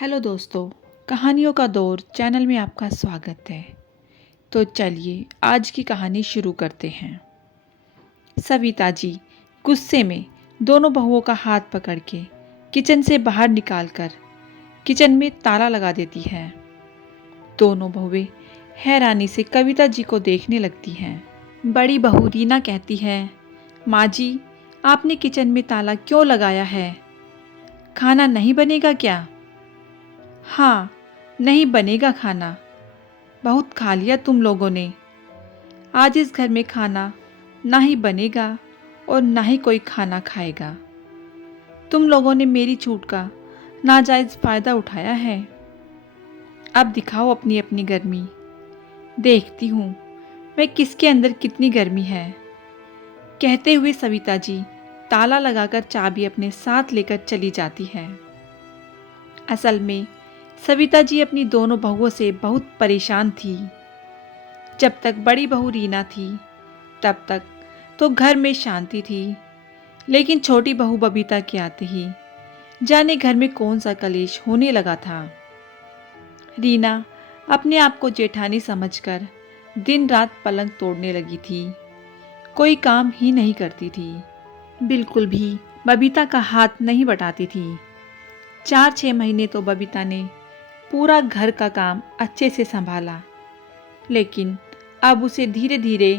Hello दोस्तों, कहानियों का दौर चैनल में आपका स्वागत है। तो चलिए आज की कहानी शुरू करते हैं। सविता जी गुस्से में दोनों बहुओं का हाथ पकड़ के किचन से बाहर निकालकर किचन में ताला लगा देती है। दोनों बहुएं हैरानी से कविता जी को देखने लगती हैं। बड़ी बहू रीना कहती है, माँ जी आपने किचन में ताला क्यों लगाया है? खाना नहीं बनेगा क्या? हाँ, नहीं बनेगा खाना। बहुत खा लिया तुम लोगों ने। आज इस घर में खाना ना ही बनेगा और ना ही कोई खाना खाएगा। तुम लोगों ने मेरी छूट का नाजायज फायदा उठाया है। अब दिखाओ अपनी अपनी गर्मी। देखती हूँ मैं किसके अंदर कितनी गर्मी है। कहते हुए सविता जी ताला लगाकर चाबी अपने साथ लेकर चली जाती है। असल में सविता जी अपनी दोनों बहुओं से बहुत परेशान थी। जब तक बड़ी बहू रीना थी तब तक तो घर में शांति थी, लेकिन छोटी बहू बबीता के आते ही जाने घर में कौन सा कलेश होने लगा था। रीना अपने आप को जेठानी समझकर दिन रात पलंग तोड़ने लगी थी। कोई काम ही नहीं करती थी, बिल्कुल भी बबीता का हाथ नहीं बटाती थी। 4-6 महीने तो बबीता ने पूरा घर का काम अच्छे से संभाला, लेकिन अब उसे धीरे धीरे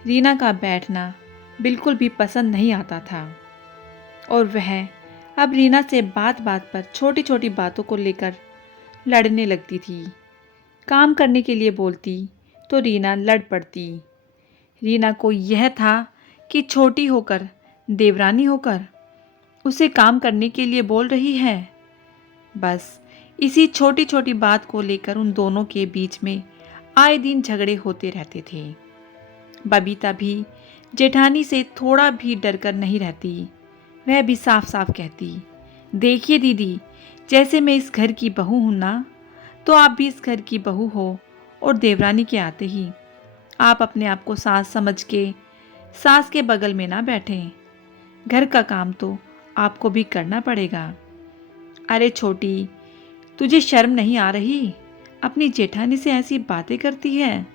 रीना का बैठना बिल्कुल भी पसंद नहीं आता था और वह अब रीना से बात बात पर छोटी छोटी बातों को लेकर लड़ने लगती थी। काम करने के लिए बोलती तो रीना लड़ पड़ती। रीना को यह था कि छोटी होकर, देवरानी होकर उसे काम करने के लिए बोल रही है। बस इसी छोटी छोटी बात को लेकर उन दोनों के बीच में आए दिन झगड़े होते रहते थे। बबीता भी जेठानी से थोड़ा भी डरकर नहीं रहती। वह भी साफ साफ कहती, देखिए दीदी, जैसे मैं इस घर की बहू हूं ना, तो आप भी इस घर की बहू हो और देवरानी के आते ही आप अपने आप को सास समझ के सास के बगल में ना बैठें। घर का काम तो आपको भी करना पड़ेगा। अरे छोटी, तुझे शर्म नहीं आ रही? अपनी जेठानी से ऐसी बातें करती है।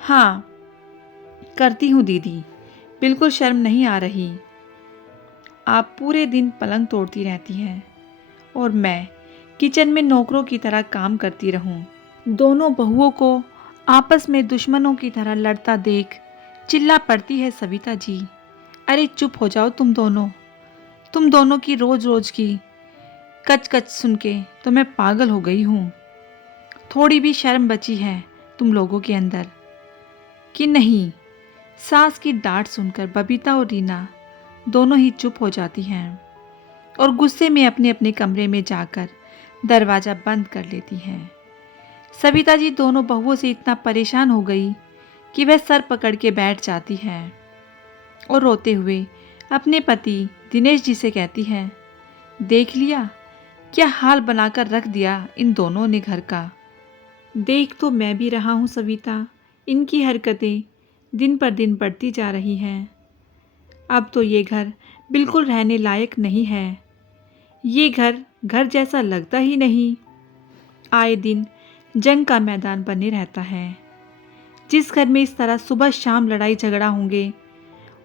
हाँ करती हूँ दीदी, बिल्कुल शर्म नहीं आ रही। आप पूरे दिन पलंग तोड़ती रहती हैं और मैं किचन में नौकरों की तरह काम करती रहूं। दोनों बहुओं को आपस में दुश्मनों की तरह लड़ता देख चिल्ला पड़ती है सविता जी, अरे चुप हो जाओ तुम दोनों की रोज रोज की कच कच सुन के तो मैं पागल हो गई हूँ। थोड़ी भी शर्म बची है तुम लोगों के अंदर कि नहीं? सास की डांट सुनकर बबीता और रीना दोनों ही चुप हो जाती हैं और गुस्से में अपने अपने कमरे में जाकर दरवाज़ा बंद कर लेती हैं। सविता जी दोनों बहुओं से इतना परेशान हो गई कि वह सर पकड़ के बैठ जाती है और रोते हुए अपने पति दिनेश जी से कहती है, देख लिया क्या हाल बनाकर रख दिया इन दोनों ने घर का। देख तो मैं भी रहा हूँ सविता, इनकी हरकतें दिन पर दिन बढ़ती जा रही हैं। अब तो ये घर बिल्कुल रहने लायक नहीं है। ये घर घर जैसा लगता ही नहीं। आए दिन जंग का मैदान बने रहता है। जिस घर में इस तरह सुबह शाम लड़ाई झगड़ा होंगे,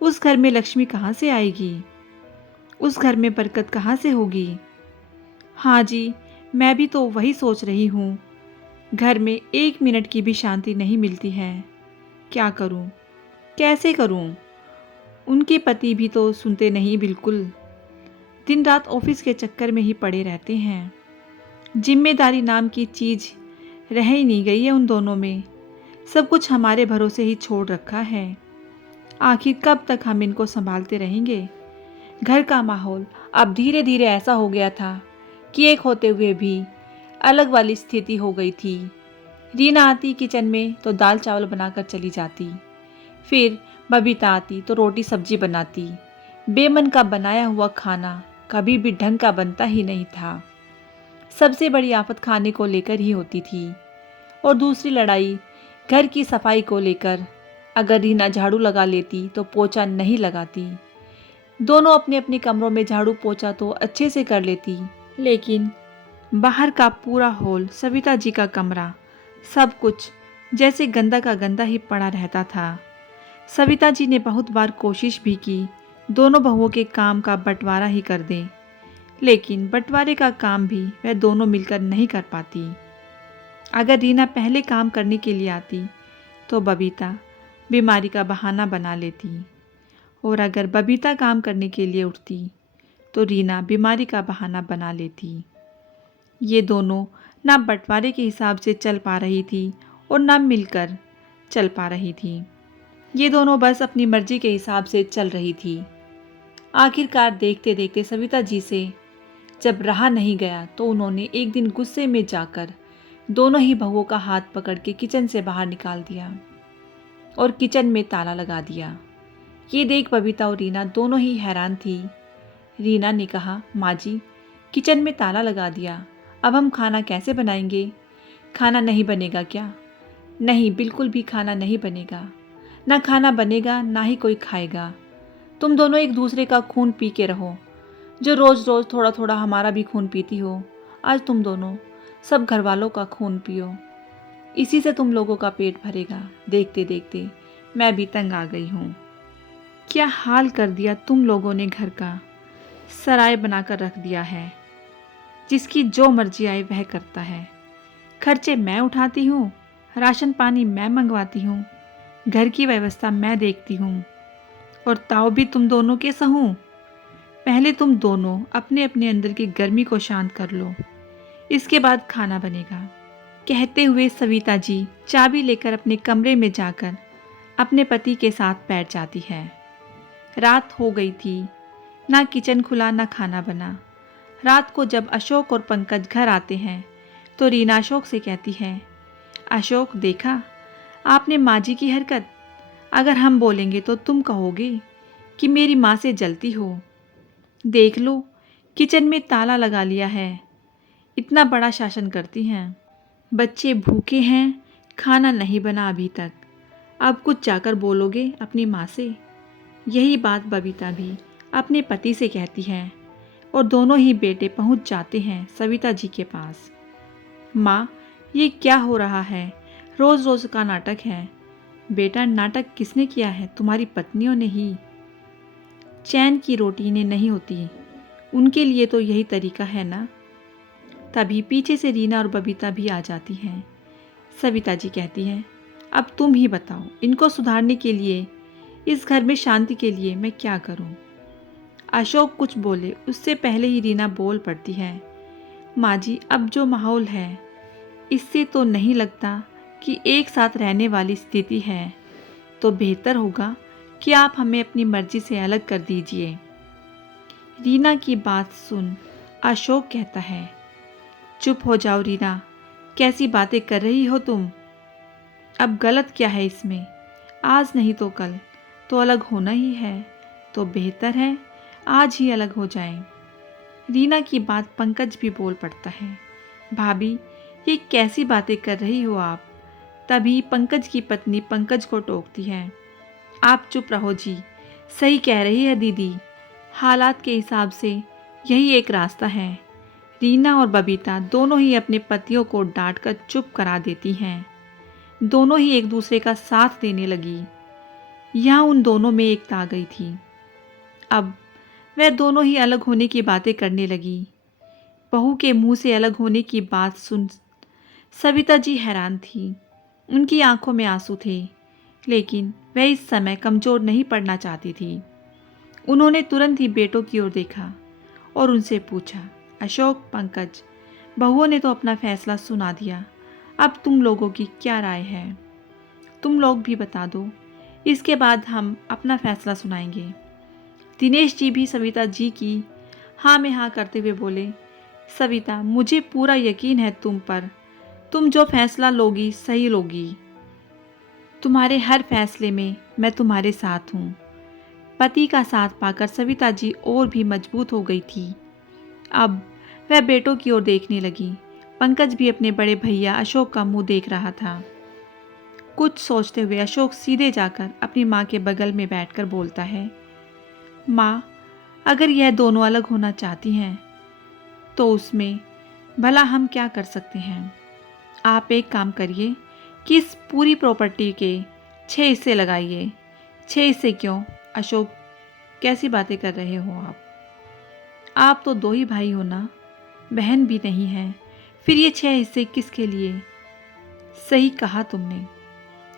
उस घर में लक्ष्मी कहाँ से आएगी? उस घर में बरकत कहाँ से होगी? हाँ जी, मैं भी तो वही सोच रही हूँ। घर में 1 मिनट की भी शांति नहीं मिलती है। क्या करूँ, कैसे करूँ? उनके पति भी तो सुनते नहीं बिल्कुल। दिन रात ऑफिस के चक्कर में ही पड़े रहते हैं। जिम्मेदारी नाम की चीज़ रह ही नहीं गई है उन दोनों में। सब कुछ हमारे भरोसे ही छोड़ रखा है। आखिर कब तक हम इनको संभालते रहेंगे? घर का माहौल अब धीरे धीरे ऐसा हो गया था कि एक होते हुए भी अलग वाली स्थिति हो गई थी। रीना आती किचन में तो दाल चावल बनाकर चली जाती, फिर बबीता आती तो रोटी सब्जी बनाती। बेमन का बनाया हुआ खाना कभी भी ढंग का बनता ही नहीं था। सबसे बड़ी आफत खाने को लेकर ही होती थी और दूसरी लड़ाई घर की सफाई को लेकर। अगर रीना झाड़ू लगा लेती तो पोछा नहीं लगाती। दोनों अपने अपने कमरों में झाड़ू पोछा तो अच्छे से कर लेती, लेकिन बाहर का पूरा हॉल, सविता जी का कमरा, सब कुछ जैसे गंदा का गंदा ही पड़ा रहता था। सविता जी ने बहुत बार कोशिश भी की दोनों बहुओं के काम का बंटवारा ही कर दें, लेकिन बंटवारे का काम भी वह दोनों मिलकर नहीं कर पाती। अगर रीना पहले काम करने के लिए आती तो बबीता बीमारी का बहाना बना लेती, और अगर बबीता काम करने के लिए उठती तो रीना बीमारी का बहाना बना लेती। ये दोनों ना बंटवारे के हिसाब से चल पा रही थी और ना मिलकर चल पा रही थी। ये दोनों बस अपनी मर्जी के हिसाब से चल रही थी। आखिरकार देखते देखते सविता जी से जब रहा नहीं गया तो उन्होंने एक दिन गुस्से में जाकर दोनों ही बहुओं का हाथ पकड़ के किचन से बाहर निकाल दिया और किचन में ताला लगा दिया। ये देख बबीता और रीना दोनों ही हैरान थी। रीना ने कहा, माँ जी, किचन में ताला लगा दिया, अब हम खाना कैसे बनाएंगे? खाना नहीं बनेगा क्या? नहीं, बिल्कुल भी खाना नहीं बनेगा। ना खाना बनेगा ना ही कोई खाएगा। तुम दोनों एक दूसरे का खून पी के रहो, जो रोज़ रोज़ थोड़ा थोड़ा हमारा भी खून पीती हो। आज तुम दोनों सब घर वालों का खून पियो, इसी से तुम लोगों का पेट भरेगा। देखते देखते मैं भी तंग आ गई हूँ। क्या हाल कर दिया तुम लोगों ने, घर का सराय बनाकर रख दिया है। जिसकी जो मर्जी आए वह करता है। खर्चे मैं उठाती हूँ, राशन पानी मैं मंगवाती हूँ, घर की व्यवस्था मैं देखती हूँ, और ताव भी तुम दोनों के सहूँ। पहले तुम दोनों अपने अपने अंदर की गर्मी को शांत कर लो, इसके बाद खाना बनेगा। कहते हुए सविता जी चाबी लेकर अपने कमरे में जाकर अपने पति के साथ बैठ जाती है। रात हो गई थी, ना किचन खुला ना खाना बना। रात को जब अशोक और पंकज घर आते हैं तो रीना अशोक से कहती है, अशोक, देखा आपने माँ जी की हरकत। अगर हम बोलेंगे तो तुम कहोगे कि मेरी माँ से जलती हो। देख लो, किचन में ताला लगा लिया है, इतना बड़ा शासन करती हैं। बच्चे भूखे हैं, खाना नहीं बना अभी तक, अब कुछ जाकर बोलोगे अपनी माँ से। यही बात बबीता भी अपने पति से कहती है और दोनों ही बेटे पहुँच जाते हैं सविता जी के पास। माँ, ये क्या हो रहा है? रोज़ रोज़ का नाटक है। बेटा, नाटक किसने किया है? तुम्हारी पत्नियों ने ही। चैन की रोटी इन्हें नहीं होती, उनके लिए तो यही तरीका है ना। तभी पीछे से रीना और बबीता भी आ जाती हैं। सविता जी कहती हैं, अब तुम ही बताओ, इनको सुधारने के लिए, इस घर में शांति के लिए मैं क्या करूं? अशोक कुछ बोले उससे पहले ही रीना बोल पड़ती है, माँ जी, अब जो माहौल है इससे तो नहीं लगता कि एक साथ रहने वाली स्थिति है, तो बेहतर होगा कि आप हमें अपनी मर्जी से अलग कर दीजिए। रीना की बात सुन अशोक कहता है, चुप हो जाओ रीना, कैसी बातें कर रही हो तुम? अब गलत क्या है इसमें? आज नहीं तो कल तो अलग होना ही है, तो बेहतर है आज ही अलग हो जाएं। रीना की बात पंकज भी बोल पड़ता है, भाभी, ये कैसी बातें कर रही हो आप? तभी पंकज की पत्नी पंकज को टोकती है, आप चुप रहो जी, सही कह रही है दीदी, हालात के हिसाब से यही एक रास्ता है। रीना और बबीता दोनों ही अपने पतियों को डांट कर चुप करा देती हैं। दोनों ही एक दूसरे का साथ देने लगी। यहाँ उन दोनों में एकता आ गई थी। अब वह दोनों ही अलग होने की बातें करने लगी। बहू के मुंह से अलग होने की बात सुन सविता जी हैरान थी। उनकी आंखों में आंसू थे, लेकिन वह इस समय कमज़ोर नहीं पड़ना चाहती थी। उन्होंने तुरंत ही बेटों की ओर देखा और उनसे पूछा, अशोक, पंकज, बहुओं ने तो अपना फैसला सुना दिया, अब तुम लोगों की क्या राय है? तुम लोग भी बता दो, इसके बाद हम अपना फैसला सुनाएंगे। दिनेश जी भी सविता जी की हाँ में हाँ करते हुए बोले, सविता, मुझे पूरा यकीन है तुम पर, तुम जो फैसला लोगी सही लोगी। तुम्हारे हर फैसले में मैं तुम्हारे साथ हूँ। पति का साथ पाकर सविता जी और भी मजबूत हो गई थी। अब वह बेटों की ओर देखने लगी। पंकज भी अपने बड़े भैया अशोक का मुंह देख रहा था। कुछ सोचते हुए अशोक सीधे जाकर अपनी माँ के बगल में बैठकर बोलता है, माँ, अगर यह दोनों अलग होना चाहती हैं तो उसमें भला हम क्या कर सकते हैं? आप एक काम करिए कि इस पूरी प्रॉपर्टी के 6 हिस्से लगाइए। 6 हिस्से क्यों? अशोक, कैसी बातें कर रहे हो आप? आप तो 2 ही भाई हो ना, बहन भी नहीं है। फिर ये 6 हिस्से किसके लिए? सही कहा तुमने,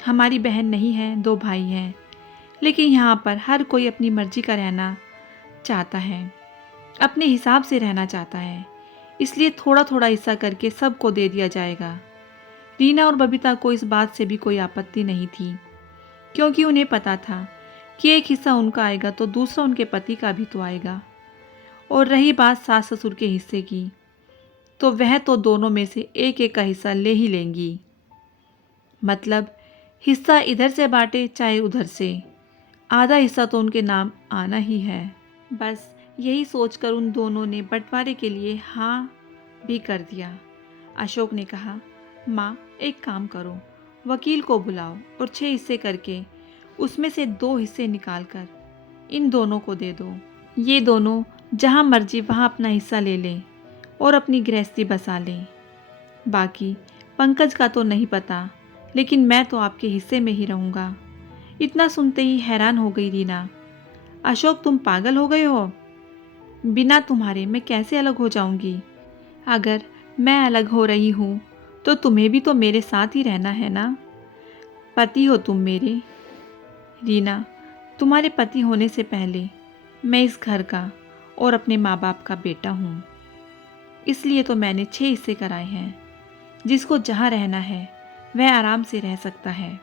हमारी बहन नहीं है, 2 भाई हैं। लेकिन यहाँ पर हर कोई अपनी मर्जी का रहना चाहता है, अपने हिसाब से रहना चाहता है। इसलिए थोड़ा थोड़ा हिस्सा करके सबको दे दिया जाएगा। रीना और बबीता को इस बात से भी कोई आपत्ति नहीं थी, क्योंकि उन्हें पता था कि एक हिस्सा उनका आएगा तो दूसरा उनके पति का भी तो आएगा। और रही बात सास ससुर के हिस्से की, तो वह तो दोनों में से एक एक का हिस्सा ले ही लेंगी। मतलब हिस्सा इधर से बांटे चाहे उधर से, आधा हिस्सा तो उनके नाम आना ही है। बस यही सोचकर उन दोनों ने बंटवारे के लिए हाँ भी कर दिया। अशोक ने कहा, माँ एक काम करो, वकील को बुलाओ और 6 हिस्से करके उसमें से 2 हिस्से निकालकर इन दोनों को दे दो। ये दोनों जहाँ मर्जी वहाँ अपना हिस्सा ले लें और अपनी गृहस्थी बसा लें। बाकी पंकज का तो नहीं पता, लेकिन मैं तो आपके हिस्से में ही रहूँगा। इतना सुनते ही हैरान हो गई रीना। अशोक, तुम पागल हो गए हो? बिना तुम्हारे मैं कैसे अलग हो जाऊंगी? अगर मैं अलग हो रही हूँ तो तुम्हें भी तो मेरे साथ ही रहना है ना। पति हो तुम मेरे। रीना, तुम्हारे पति होने से पहले मैं इस घर का और अपने माँ बाप का बेटा हूँ। इसलिए तो मैंने 6 हिस्से कराए हैं। जिसको जहाँ रहना है वह आराम से रह सकता है।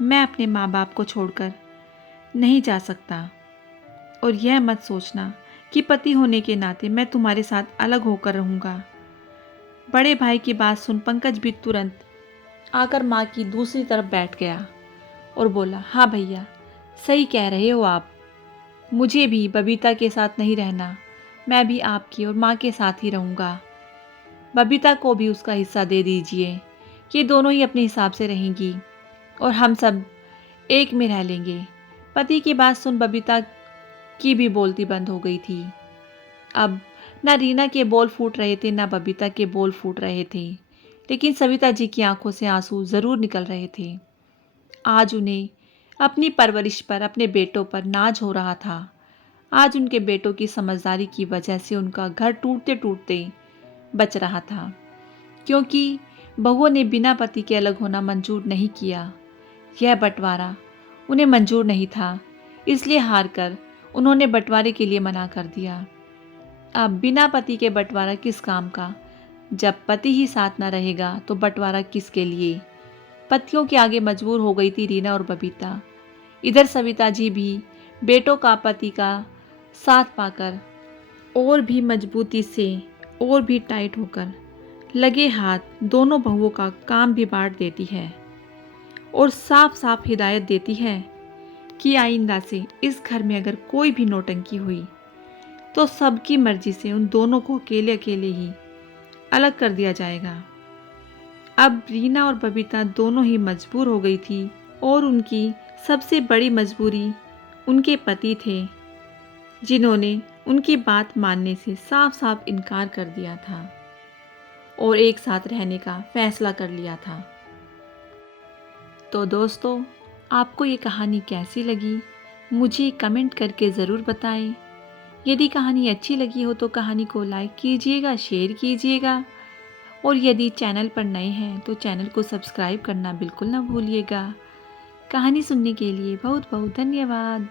मैं अपने माँ बाप को छोड़कर नहीं जा सकता। और यह मत सोचना कि पति होने के नाते मैं तुम्हारे साथ अलग होकर रहूँगा। बड़े भाई की बात सुन पंकज भी तुरंत आकर माँ की दूसरी तरफ बैठ गया और बोला, हाँ भैया, सही कह रहे हो आप। मुझे भी बबीता के साथ नहीं रहना, मैं भी आपकी और माँ के साथ ही रहूँगा। बबीता को भी उसका हिस्सा दे दीजिए, ये दोनों ही अपने हिसाब से रहेंगी और हम सब एक में रह लेंगे। पति की बात सुन बबीता की भी बोलती बंद हो गई थी। अब ना रीना के बोल फूट रहे थे, ना बबीता के बोल फूट रहे थे, लेकिन सविता जी की आंखों से आंसू ज़रूर निकल रहे थे। आज उन्हें अपनी परवरिश पर, अपने बेटों पर नाज हो रहा था। आज उनके बेटों की समझदारी की वजह से उनका घर टूटते टूटते बच रहा था, क्योंकि बहुओं ने बिना पति के अलग होना मंजूर नहीं किया। यह बंटवारा उन्हें मंजूर नहीं था, इसलिए हार कर उन्होंने बंटवारे के लिए मना कर दिया। अब बिना पति के बंटवारा किस काम का? जब पति ही साथ ना रहेगा तो बंटवारा किसके लिए? पतियों के आगे मजबूर हो गई थी रीना और बबीता। इधर सविता जी भी बेटों का, पति का साथ पाकर और भी मजबूती से और भी टाइट होकर लगे हाथ दोनों बहुओं का काम भी बांट देती है और साफ साफ हिदायत देती है कि आइंदा से इस घर में अगर कोई भी नौटंकी हुई तो सबकी मर्जी से उन दोनों को अकेले अकेले ही अलग कर दिया जाएगा। अब रीना और बबीता दोनों ही मजबूर हो गई थी और उनकी सबसे बड़ी मजबूरी उनके पति थे, जिन्होंने उनकी बात मानने से साफ साफ इनकार कर दिया था और एक साथ रहने का फैसला कर लिया था। तो दोस्तों, आपको ये कहानी कैसी लगी मुझे कमेंट करके ज़रूर बताएं। यदि कहानी अच्छी लगी हो तो कहानी को लाइक कीजिएगा, शेयर कीजिएगा और यदि चैनल पर नए हैं तो चैनल को सब्सक्राइब करना बिल्कुल ना भूलिएगा। कहानी सुनने के लिए बहुत बहुत धन्यवाद।